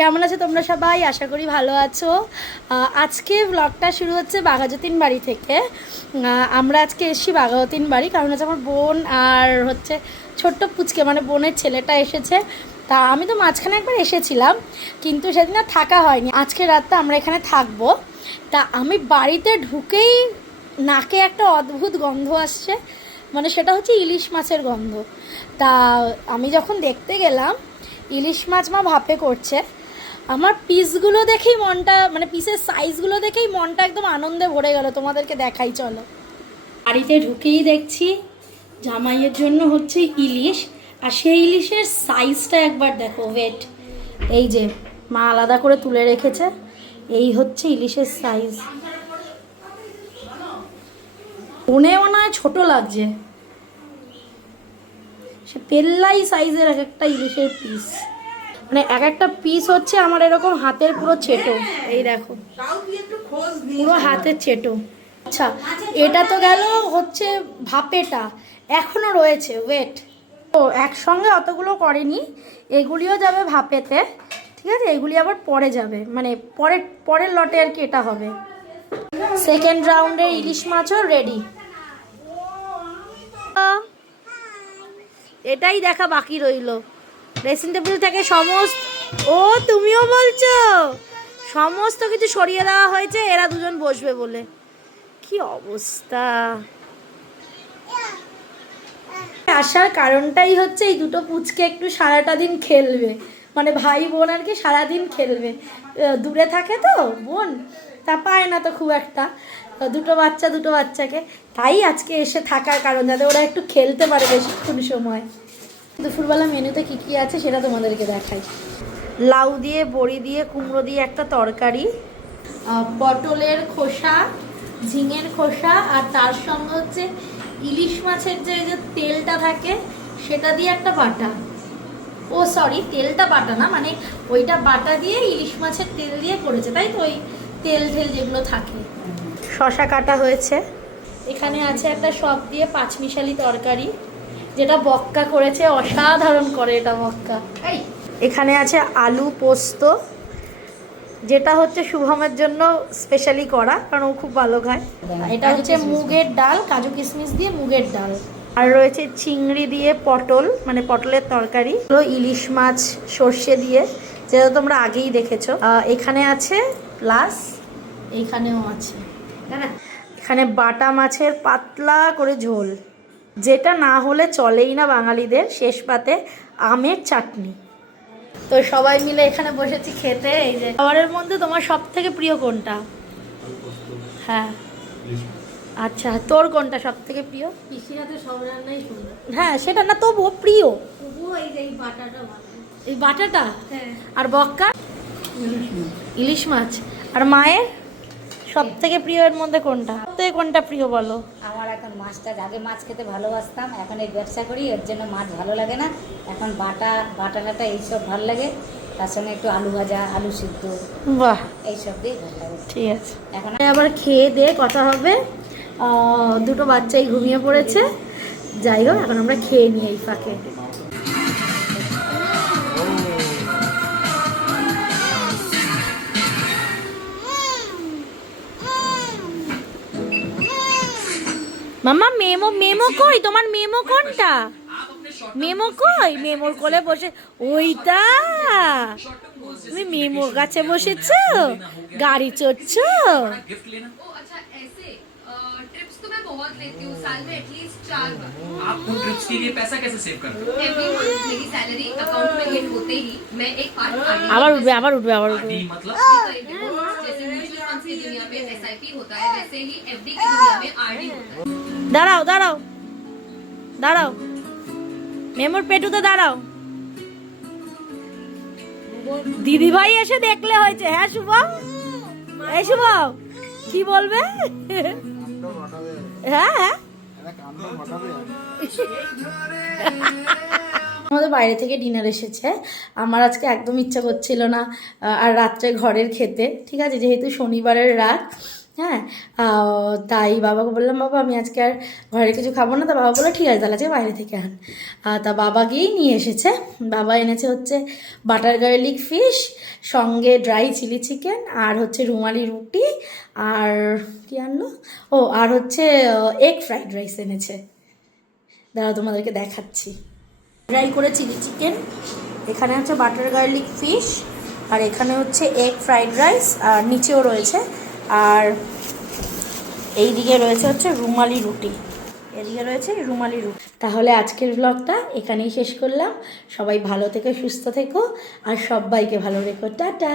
কেমন আছো তোমরা সবাই? আশা করি ভালো আছো। আজকে ব্লগটা শুরু হচ্ছে বাঘাযতীন বাড়ি থেকে। আমরা আজকে এসেছি বাঘাযতীন বাড়ি, কারণ হচ্ছে আমার বোন আর হচ্ছে ছোট্ট পুচকে মানে বোনের ছেলেটা এসেছে। তা আমি তো মাঝখানে একবার এসেছিলাম, কিন্তু সেদিন আর থাকা হয়নি। আজকে রাতটা আমরা এখানে থাকবো। তা আমি বাড়িতে ঢুকেই নাকে একটা অদ্ভুত গন্ধ আসছে, মানে সেটা হচ্ছে ইলিশ মাছের গন্ধ। তা আমি যখন দেখতে গেলাম, ইলিশ মাছ মা ভাপে করছে। আমার পিসগুলো দেখেই মনটা, মানে পিসের সাইজগুলো দেখেই মনটা একদম আনন্দে ভরে গেল। তোমাদেরকে দেখাই চলো। বাড়িতে ঢুকেই দেখছি জামাইয়ের জন্য হচ্ছে ইলিশ, আর সেই ইলিশের সাইজটা একবার দেখো, ওয়েট। এই যে মা আলাদা করে তুলে রেখেছে, এই হচ্ছে ইলিশের সাইজ। মনেও নয় ছোট লাগছে, সে পেল্লাই সাইজের এক একটা ইলিশের পিস, মানে এক একটা পিস হচ্ছে আমার এরকম হাতের পুরো ছেটো। এই দেখো পুরো হাতের ছেটো। আচ্ছা, এটা তো গেল হচ্ছে ভাপেটা, এখনো রয়েছে, ওয়েট। তো একসঙ্গে অতগুলো করেনি, এগুলিও যাবে ভাপেতে, ঠিক আছে? এগুলি আবার পরে যাবে, মানে পরের লটে আর কি এটা হবে। সেকেন্ড রাউন্ডের ইলিশ মাছও রেডি। এটাই দেখা বাকি রইল। ড্রেসিং টেবিল থেকে সমস্ত, ও তুমিও বলছো, সমস্ত কিছু সরিয়ে দেওয়া হয়েছে এরা দুজন বসবে বলে। কি অবস্থা! আসার কারণটাই হচ্ছে এই দুটো পুচকে একটু সারাটা দিন খেলবে, মানে ভাই বোন আর কি সারাদিন খেলবে। দূরে থাকে তো বোন, তা পায় না তো খুব একটা দুটো বাচ্চাকে, তাই আজকে এসে থাকার কারণ, যাতে ওরা একটু খেলতে পারে বেশিক্ষণ সময়। দুপুরবেলা মেনুতে কি কি আছে সেটা তোমাদেরকে দেখাই। লাউ দিয়ে, বড়ি দিয়ে, কুমড়ো দিয়ে একটা তরকারি, পটলের খোসা, ঝিঙের খোসা, আর তার সঙ্গে হচ্ছে ইলিশ মাছের যে তেলটা থাকে সেটা দিয়ে একটা বাটা। ও সরি, তেলটা বাটা না, মানে ওইটা বাটা দিয়ে ইলিশ মাছের তেল দিয়ে করেছে, তাই তো? ওই তেল যেগুলো থাকে। শশা কাটা হয়েছে। এখানে আছে একটা সব দিয়ে পাঁচমিশালি তরকারি, যেটা বক্কা করেছে, অসাধারণ করে এটা বক্কা। এখানে আছে আলু পোস্ত, যেটা হচ্ছে শুভমের জন্য স্পেশালি করা, কারণ ও খুব ভালো খায়। এটা হচ্ছে মুগের ডাল, কাজু কিশমিশ দিয়ে মুগের ডাল। আর রয়েছে চিংড়ি দিয়ে পটল, মানে পটলের তরকারি, ইলিশ মাছ সর্ষে দিয়ে, যেটা তোমরা আগেই দেখেছো। এখানে আছে প্লাস এইখানেও আছে, এখানে বাটা মাছের পাতলা করে ঝোল, যেটা না হলে চলেই না বাঙালিদের, শেষ পাতে আমের চাটনি। তো সবাই মিলে এখানে বসেছি খেতে। এই যে খাবারের মধ্যে তোমার সব থেকে প্রিয় কোনটা? হ্যাঁ, আচ্ছা, তোর কোনটা সব থেকে প্রিয়? পিসিরাতে সব রান্নাই সুন্দর। হ্যাঁ, সেটা না, তবুও প্রিয়। তবুও এই বাটাটা ভালো। এই বাটাটা? হ্যাঁ। আর বক্কা? ইলিশ মাছ। আর মায়ের সব থেকে প্রিয় এর মধ্যে কোনটা? কোনটা প্রিয় বলো? আমার এখন মাছটা, আগে মাছ খেতে ভালোবাসতাম, এখন এই ব্যবসা করি এর জন্য মাছ ভালো লাগে না। এখন বাটা এইসব ভালো লাগে, তার সঙ্গে একটু আলু ভাজা, আলু সিদ্ধ, বাহ, এইসব দিয়ে ভালো লাগে। ঠিক আছে, এখন আবার খেয়ে দিয়ে কথা হবে। দুটো বাচ্চাই ঘুমিয়ে পড়েছে। যাই হোক, এখন আমরা খেয়ে নিই এই ফাঁকে। মামা মেমো কই? তোমার মেমো কোনটা? মেমো কই? মেমোর কোলে বসে, ওইটা? তুমি মেমোর কাছে বসেছো, গাড়ি চড়ছো? बहुत लेती हूँ साल में एटलीस्ट 4 बार। आप उन ट्रिप्स के लिए पैसा कैसे सेव करते हो? एवरी मंथ मेरी सैलरी अकाउंट में हिट होते ही मैं एक पार्ट আবার उठবে मतलब जैसे म्यूचुअल फंड्स की दुनिया में एसआईपी होता है, वैसे ही एफडी की दुनिया में आरडी होता है। দাঁড়াও মেমোর পেটুতে দাঁড়াও। দিদি ভাই এসে দেখলে হয়েছে। হ্যাঁ শুভম, এই শুভম কি বলবে? হ্যাঁ, আমাদের বাইরে থেকে ডিনার এসেছে। আমার আজকে একদম ইচ্ছা করছিল না আর রাত্রে ঘরের খেতে, ঠিক আছে, যেহেতু শনিবারের রাত। হ্যাঁ, তাই বাবাকে বললাম বাবা আমি আজকে আর ঘরে কিছু খাবো না। তা বাবা বললো ঠিক আছে তাহলে আজকে বাইরে থেকে আন। তা বাবা গিয়েই নিয়ে এসেছে। বাবা এনেছে হচ্ছে বাটার গার্লিক ফিশ, সঙ্গে ড্রাই চিলি চিকেন, আর হচ্ছে রুমালি রুটি, আর কি আনলো, ও আর হচ্ছে এগ ফ্রাইড রাইস এনেছে। দাঁড়াও তোমাদেরকে দেখাচ্ছি। ড্রাই করে চিলি চিকেন, এখানে হচ্ছে বাটার গার্লিক ফিশ, আর এখানে হচ্ছে এগ ফ্রাইড রাইস, আর নিচেও রয়েছে, আর এই দিকে রয়েছে হচ্ছে রুমালি রুটি, এদিকে রয়েছে রুমালি রুটি। তাহলে আজকের ব্লগটা এখানেই শেষ করলাম। সবাই ভালো থেকো, সুস্থ থেকো, আর সবাইকে ভালো রেখো। টাটা।